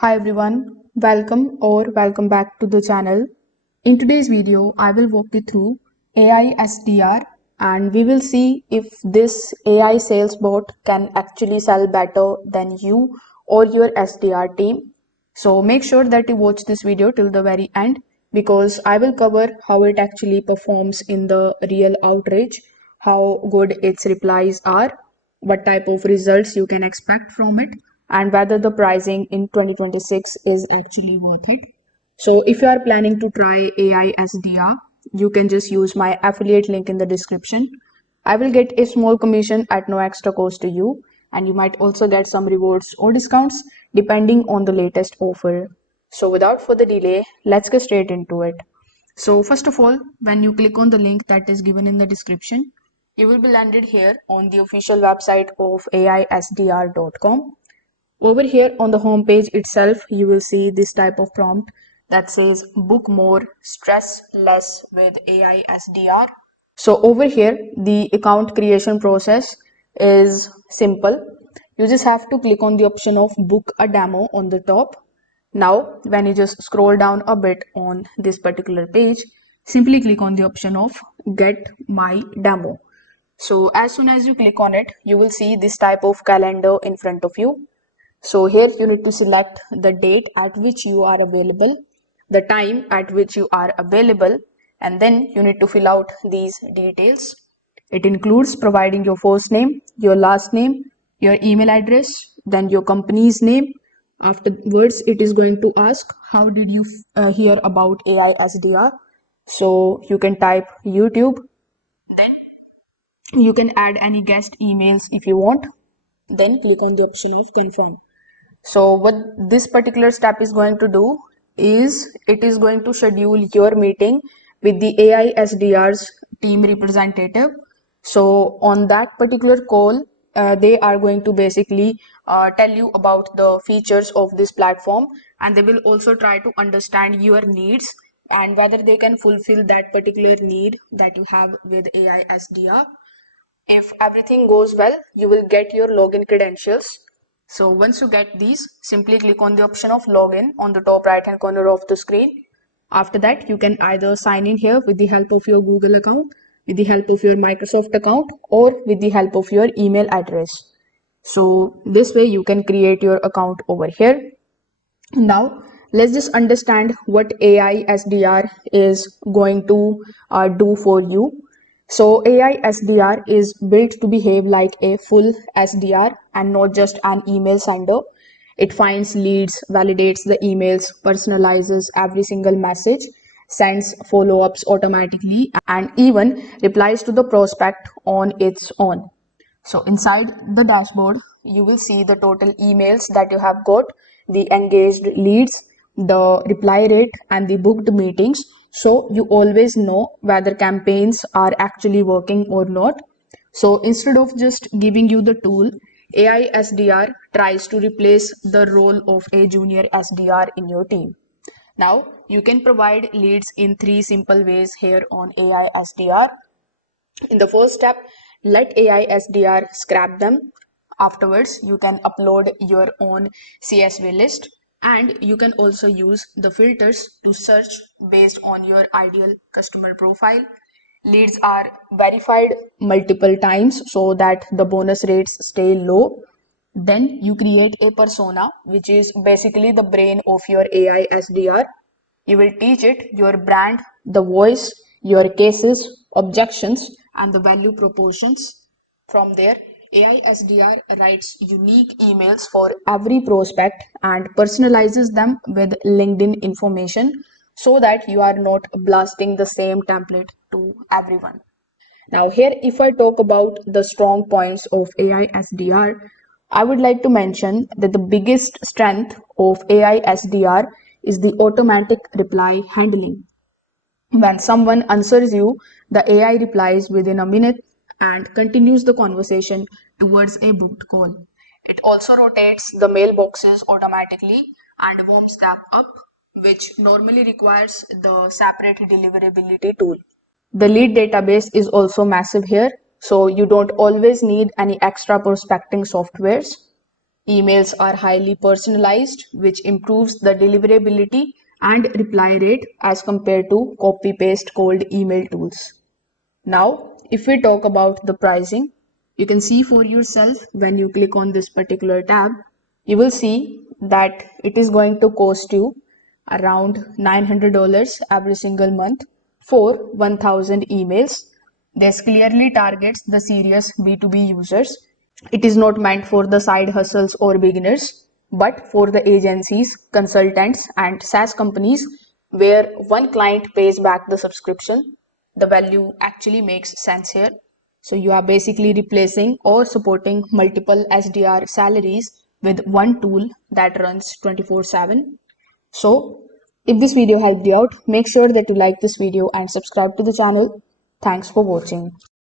Hi everyone, welcome back to the channel. In today's video, I will walk you through AiSDR and we will see if this AI sales bot can actually sell better than you or your SDR team. So make sure that you watch this video till the very end because I will cover how it actually performs in the real outrage, how good its replies are, what type of results you can expect from it, and whether the pricing in 2026 is actually worth it. So if you are planning to try AI SDR, you can just use my affiliate link in the description. I will get a small commission at no extra cost to you, and you might also get some rewards or discounts depending on the latest offer. So without further delay, let's get straight into it. So first of all, when you click on the link that is given in the description, you will be landed here on the official website of AiSDR.com. Over here on the home page itself, you will see this type of prompt that says book more, stress less with AiSDR. So over here, the account creation process is simple. You just have to click on the option of book a demo on the top. Now, when you just scroll down a bit on this particular page, simply click on the option of get my demo. So as soon as you click on it, you will see this type of calendar in front of you. So here you need to select the date at which you are available, the time at which you are available, and then you need to fill out these details. It includes providing your first name, your last name, your email address, then your company's name. Afterwards, it is going to ask, how did you hear about AiSDR? So you can type YouTube, then you can add any guest emails if you want, then click on the option of confirm. So what this particular step is going to do is it is going to schedule your meeting with the AiSDR's team representative. So on that particular call, they are going to basically tell you about the features of this platform, and they will also try to understand your needs and whether they can fulfill that particular need that you have with AiSDR. If everything goes well, you will get your login credentials. So once you get these, simply click on the option of login on the top right hand corner of the screen. After that, you can either sign in here with the help of your Google account, with the help of your Microsoft account, or with the help of your email address. So this way you can create your account over here. Now, let's just understand what AiSDR is going to do for you. So, AiSDR is built to behave like a full SDR and not just an email sender. It finds leads, validates the emails, personalizes every single message, sends follow ups automatically, and even replies to the prospect on its own. So inside the dashboard, you will see the total emails that you have got, the engaged leads, the reply rate, and the booked meetings. So you always know whether campaigns are actually working or not. So instead of just giving you the tool, AiSDR tries to replace the role of a junior SDR in your team. Now, you can provide leads in three simple ways here on AiSDR. In the first step, let AiSDR scrap them. Afterwards, you can upload your own CSV list, and you can also use the filters to search based on your ideal customer profile. Leads are verified multiple times so that the bonus rates stay low. Then you create a persona, which is basically the brain of your AiSDR. You will teach it your brand, the voice, your cases, objections, and the value propositions. From there, AiSDR writes unique emails for every prospect and personalizes them with LinkedIn information so that you are not blasting the same template to everyone. Now, here, if I talk about the strong points of AiSDR, I would like to mention that the biggest strength of AiSDR is the automatic reply handling. When someone answers you, the AI replies within a minute and continues the conversation towards a booked call. It also rotates the mailboxes automatically and warms them up, which normally requires the separate deliverability tool. The lead database is also massive here, so you don't always need any extra prospecting softwares. Emails are highly personalized, which improves the deliverability and reply rate as compared to copy paste cold email tools. Now, if we talk about the pricing, you can see for yourself when you click on this particular tab, you will see that it is going to cost you around $900 every single month for 1000 emails. This clearly targets the serious B2B users. It is not meant for the side hustles or beginners, but for the agencies, consultants, and SaaS companies where one client pays back the subscription. The value actually makes sense here. So you are basically replacing or supporting multiple SDR salaries with one tool that runs 24/7. So if this video helped you out, make sure that you like this video and subscribe to the channel. Thanks for watching.